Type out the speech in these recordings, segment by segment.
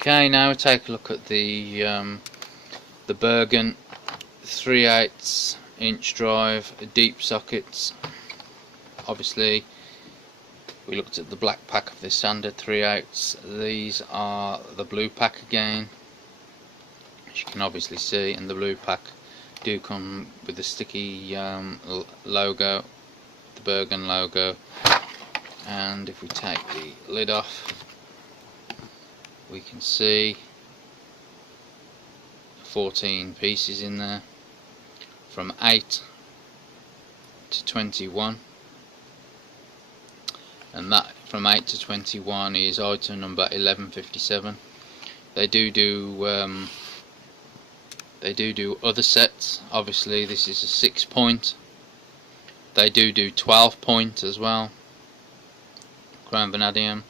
Okay, now we'll take a look at the Bergen 3/8 inch drive deep sockets. Obviously we looked at the black pack of the standard 3/8. These are the blue pack again, as you can obviously see, and the blue pack do come with the sticky logo, the Bergen logo. And if we take the lid off, we can see 14 pieces in there, from 8 to 21, and that from 8 to 21 is item number 1157. They do other sets. Obviously this is a 6-point. They do 12-point as well, Crown Vanadium.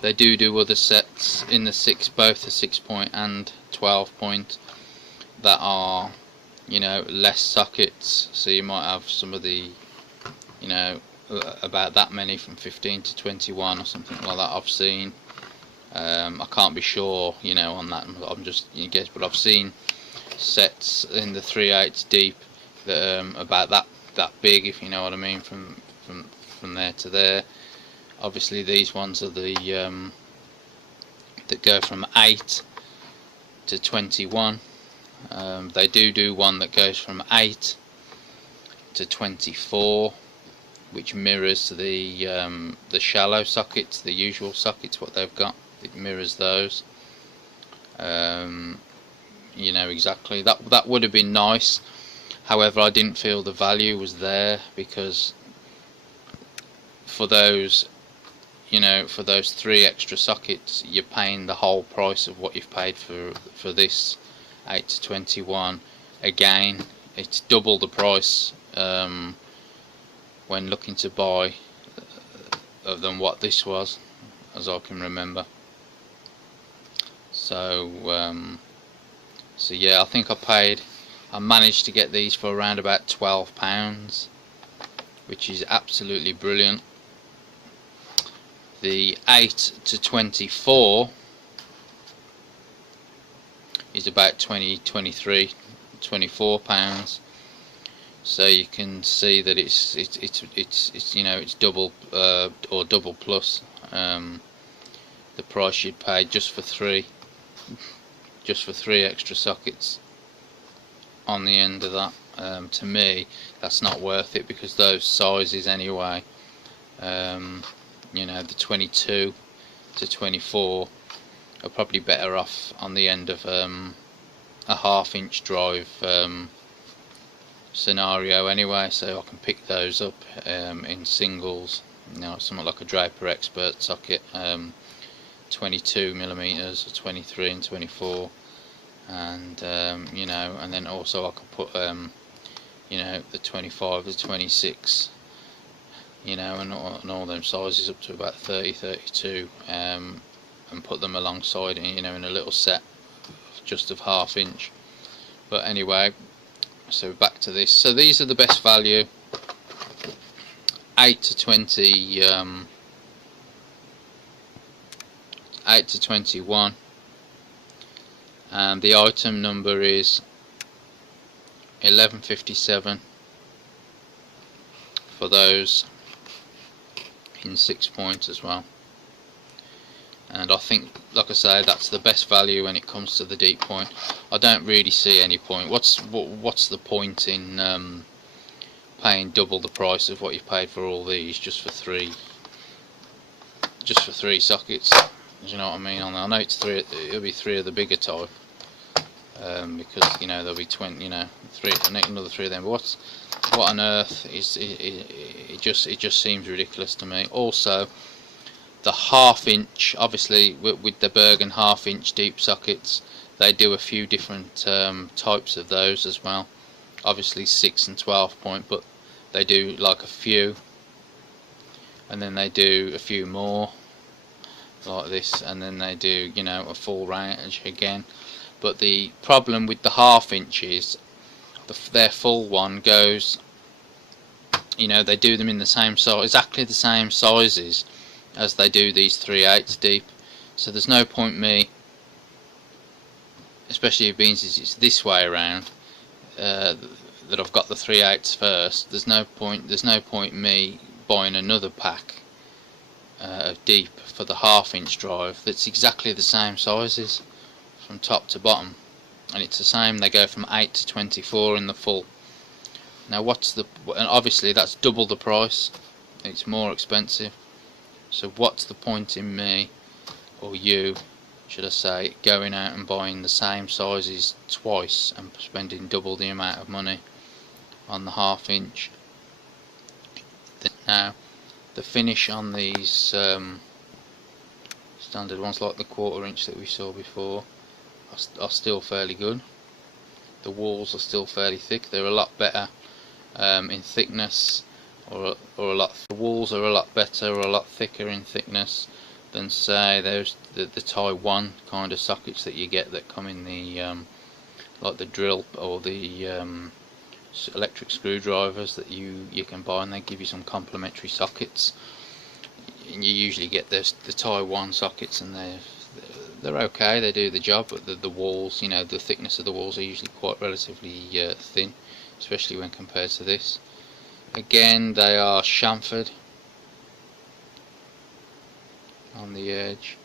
They do other sets in the both the 6-point and 12-point, that are, you know, less sockets. So you might have some of the, you know, about that many, from 15 to 21 or something like that. I've seen. I can't be sure, you know, on that. I'm just, you guess, but I've seen sets in the 3/8 deep that about that big, if you know what I mean, from there to there. Obviously these ones are the that go from 8 to 21. They do one that goes from 8 to 24, which mirrors the shallow sockets, the usual sockets, what they've got. It mirrors those. You know, exactly. That would have been nice. However, I didn't feel the value was there, because for those, you know, for those 3 extra sockets, you're paying the whole price of what you've paid for this 8 to 21. Again, it's double the price when looking to buy than what this was, as I can remember. So so yeah, I think I managed to get these for around about £12, which is absolutely brilliant. The 8 to 24 is about 23, 24 pounds. So you can see that it's you know, it's double or double plus the price you'd pay just for 3 extra sockets on the end of that. To me, that's not worth it, because those sizes anyway, you know, the 22 to 24 are probably better off on the end of a 1/2 inch drive scenario anyway. So I can pick those up in singles, you know, something like a Draper Expert socket, 22mm or 23 and 24, and you know, and then also I could put you know, the 25, the 26, you know, and all them sizes up to about 30, 32, and put them alongside, you know, in a little set just of 1/2 inch. But anyway, so back to this. So these are the best value, 8 to 20, 8 to 21, and the item number is 1157 for those in 6-point as well. And I think, like I say, that's the best value when it comes to the deep point. I don't really see any point. What's the point in paying double the price of what you paid for all these just for 3 sockets? Do you know what I mean? I know it's 3. It'll be 3 of the bigger type, because, you know, there'll be 20. You know, 3, another 3 of them. But what on earth is it just seems ridiculous to me. Also, the 1/2 inch, obviously with the Bergen 1/2 inch deep sockets, they do a few different types of those as well. Obviously 6 and 12-point, but they do like a few, and then they do a few more like this, and then they do, you know, a full range again. But the problem with the 1/2 inch is their full one goes, you know, they do them in the same size, exactly the same sizes as they do these 3/8 deep. So there's no point me, especially if it's this way around, that I've got the 3/8 first. There's no point me buying another pack of deep for the 1/2 inch drive that's exactly the same sizes from top to bottom, and it's the same. They go from 8 to 24 in the full. Now and obviously that's double the price. It's more expensive. So what's the point in me, or you should I say, going out and buying the same sizes twice and spending double the amount of money on the 1/2 inch? Now the finish on these standard ones, like the 1/4 inch that we saw before, are still fairly good. The walls are still fairly thick. They're a lot better in thickness, the walls are a lot better, or a lot thicker in thickness than, say, the Taiwan kind of sockets that you get that come in the like the drill or the electric screwdrivers that you can buy, and they give you some complimentary sockets. And you usually get the Taiwan sockets, and they're okay. They do the job, but the walls, you know, the thickness of the walls are usually quite relatively thin, especially when compared to this. Again, they are chamfered on the edge,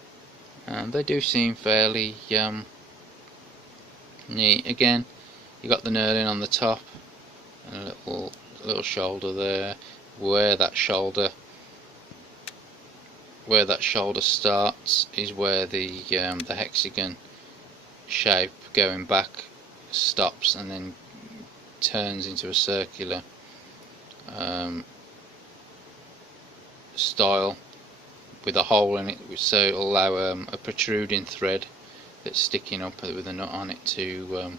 and they do seem fairly neat. Again, you got the knurling on the top and a little shoulder there. Where that shoulder starts is where the hexagon shape going back stops, and then turns into a circular style with a hole in it, so it'll allow a protruding thread that's sticking up with a nut on it to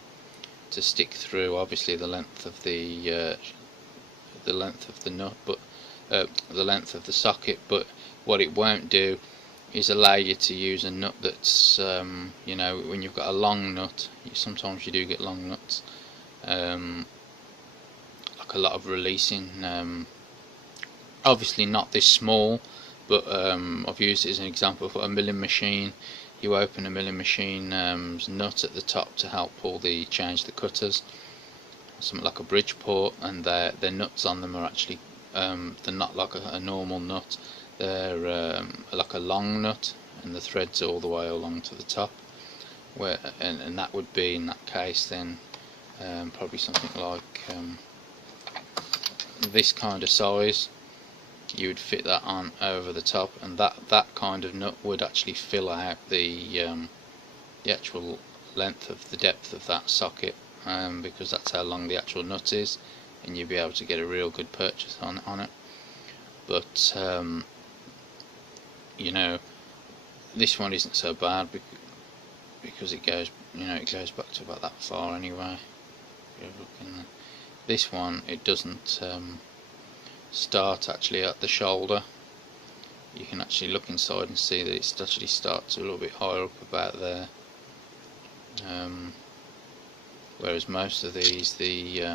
stick through. Obviously the length of the nut, but the length of the socket. But what it won't do is allow you to use a nut that's you know, when you've got a long nut, sometimes you do get long nuts, like a lot of releasing. Obviously not this small, but I've used it as an example for a milling machine. You open a milling machine nut at the top to help change the cutters, something like a Bridgeport, and their nuts on them are actually they're not like a normal nut. They're like a long nut, and the threads all the way along to the top. And that would be, in that case, then probably something like this kind of size. You would fit that on over the top, and that kind of nut would actually fill out the actual length of the depth of that socket, because that's how long the actual nut is, and you'll be able to get a real good purchase on it. But you know, this one isn't so bad because it goes, you know, it goes back to about that far anyway. This one, it doesn't start actually at the shoulder. You can actually look inside and see that it actually starts a little bit higher up about there, whereas most of these, the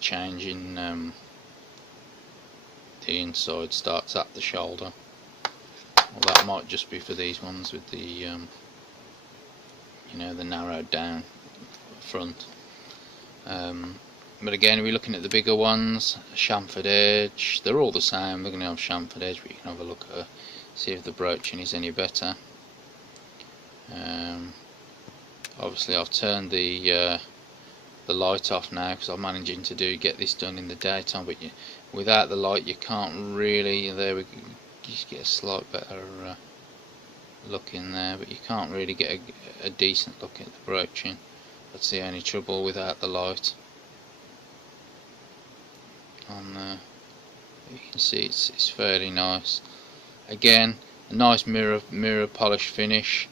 change in the inside starts at the shoulder. Well, that might just be for these ones with the you know, the narrowed down front. But again, we're looking at the bigger ones, chamfered edge. They're all the same. They're going to have chamfered edge, but you can have a look at see if the broaching is any better. Obviously, I've turned the light off now because I'm managing to get this done in the daytime. But without the light, you can't really. There we just get a slight better look in there, but you can't really get a decent look at the broaching. That's the only trouble without the light. On there, you can see it's fairly nice. Again, a nice mirror polish finish.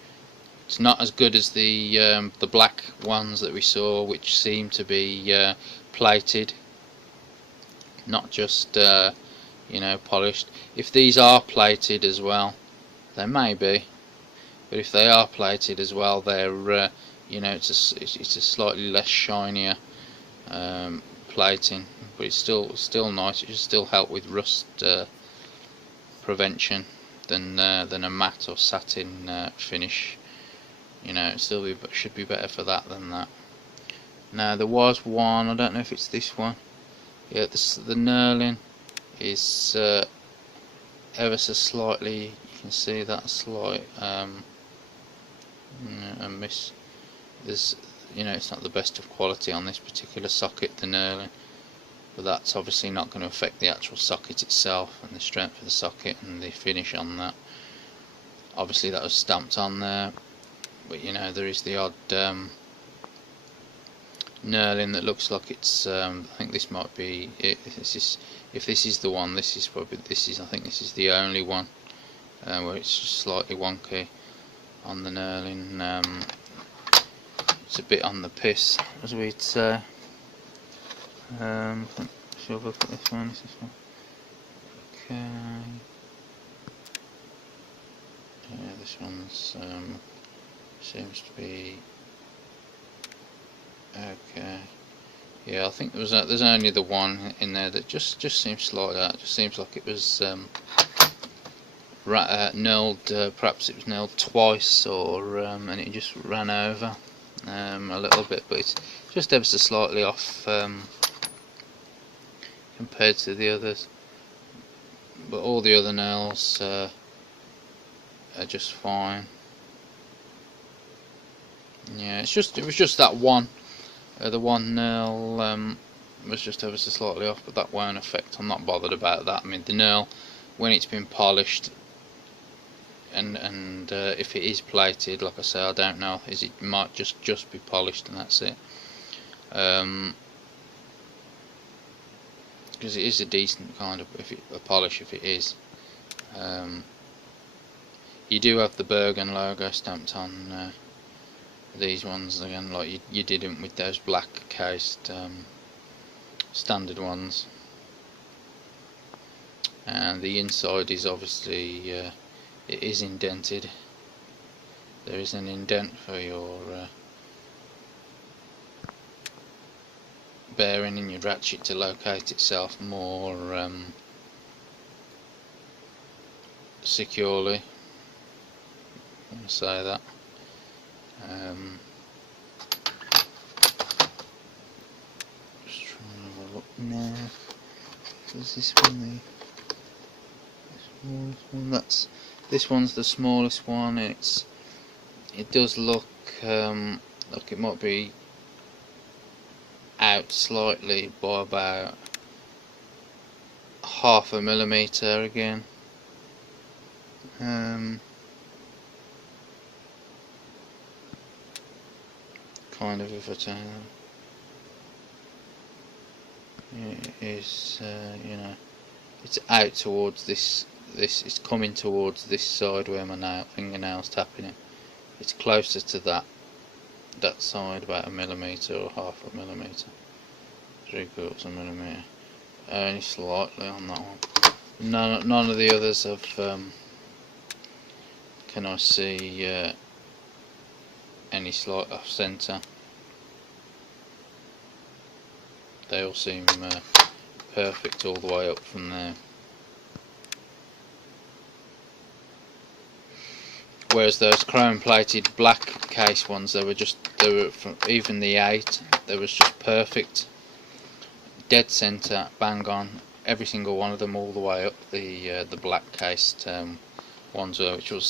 It's not as good as the black ones that we saw, which seem to be plated, not just you know, polished. If these are plated as well, they may be, but if they are plated as well, they're you know, it's a slightly less shinier plating, but it's still nice. It should still help with rust prevention than a matte or satin finish. You know, it still should be better for that than that. Now there was one, I don't know if it's this one. Yeah, the knurling is ever so slightly. You can see that slight a miss. There's, you know, it's not the best of quality on this particular socket, the knurling, but that's obviously not going to affect the actual socket itself and the strength of the socket and the finish on that. Obviously that was stamped on there, but you know, there is the odd knurling that looks like it's I think this might be it. If this is the one, this is probably, I think this is the only one where it's just slightly wonky on the knurling. It's a bit on the piss, as we'd say. Shall we look at this one? Is this one? Okay. Yeah, this one's seems to be okay. Yeah, I think there's only the one in there that just seems slightly out. It just seems like it was knurled. Perhaps it was knurled twice, or and it just ran over a little bit, but it's just ever so slightly off compared to the others. But all the other nails are just fine. Yeah, it was just that one. The one nail was just ever so slightly off, but that won't affect. I'm not bothered about that. I mean, the nail, when it's been polished, and if it is plated, like I say, I don't know. It might just be polished and that's it. Because it is a decent kind of a polish if it is. You do have the Bergen logo stamped on these ones again, like you didn't with those black cased standard ones. And the inside is obviously it is indented. There is an indent for your bearing in your ratchet to locate itself more securely. I'm going to say that. Just trying to have a look now. Is this one the smallest one? This one's the smallest one. It does look like it might be out slightly by about 0.5 millimeter again. Kind of, if I turn it is you know, it's out towards this it's coming towards this side where my fingernail's tapping it. It's closer to that side, about 1 millimeter or 0.5 millimeter, 3/4 millimeter, only slightly on that one. None of the others have can I see any slight off centre. They all seem perfect all the way up from there. Whereas those chrome plated black case ones, they were from even the 8, they was just perfect, dead centre, bang on, every single one of them all the way up. The black cased ones, which I was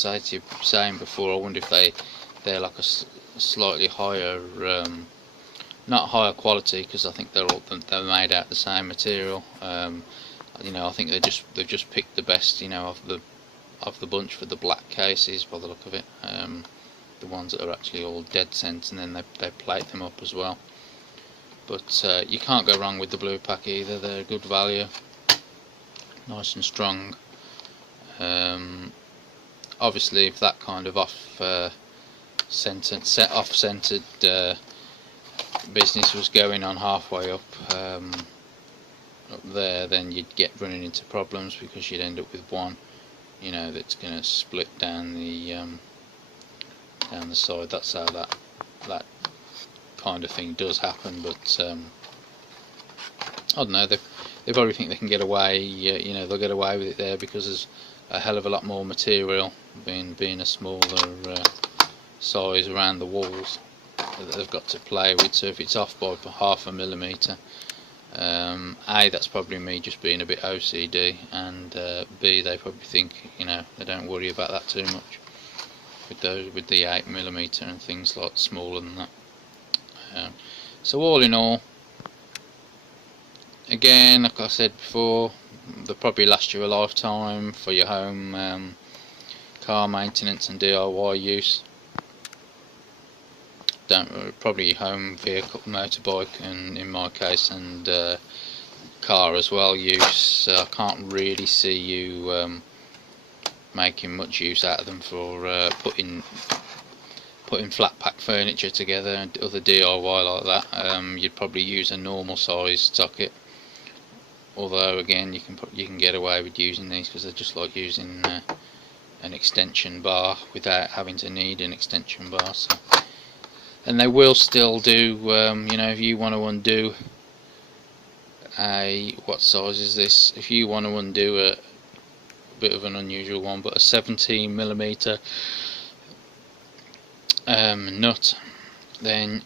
saying before, I wonder if they're like a slightly higher, not higher quality, because I think they're made out of the same material. You know, I think they've just picked the best, you know, of the bunch for the black cases by the look of it. The ones that are actually all dead scent, and then they plate them up as well. But you can't go wrong with the blue pack either. They're good value, nice and strong. Obviously, if that kind of off-centered business was going on halfway up there, then you'd get running into problems, because you'd end up with one, you know, that's going to split down the side. That's how that kind of thing does happen. But I don't know, they probably think they can get away. You know, they'll get away with it there because a hell of a lot more material, being a smaller size around the walls that they've got to play with. So if it's off by half a millimetre, A, that's probably me just being a bit OCD, and B, they probably think, you know, they don't worry about that too much with the 8mm and things like smaller than that. So all in all, again, like I said before, they'll probably last you a lifetime for your home car maintenance and DIY use. Probably home vehicle, motorbike, and in my case, and car as well use. I can't really see you making much use out of them for putting flat pack furniture together and other DIY like that. You'd probably use a normal sized socket, although again you can get away with using these because they're just like using an extension bar without having to need an extension bar. So, and they will still do, you know, if you want to undo what size is this? If you want to undo a bit of an unusual one, but a 17mm nut, then,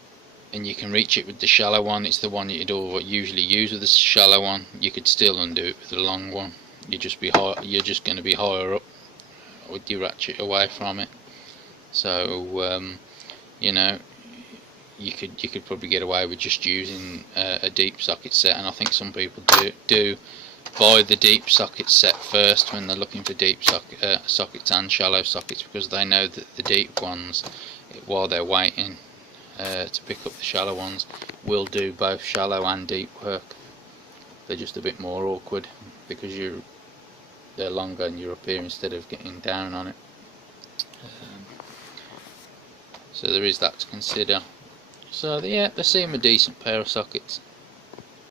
and you can reach it with the shallow one, it's the one you'd usually use with the shallow one. You could still undo it with the long one. You're just going to be higher up with your ratchet away from it. So you know, you could probably get away with just using a deep socket set, and I think some people do buy the deep socket set first when they're looking for deep sockets and shallow sockets, because they know that the deep ones, while they're waiting to pick up the shallow ones, will do both shallow and deep work. They're just a bit more awkward because they're longer and you're up here instead of getting down on it. So there is that to consider. So yeah, they seem a decent pair of sockets.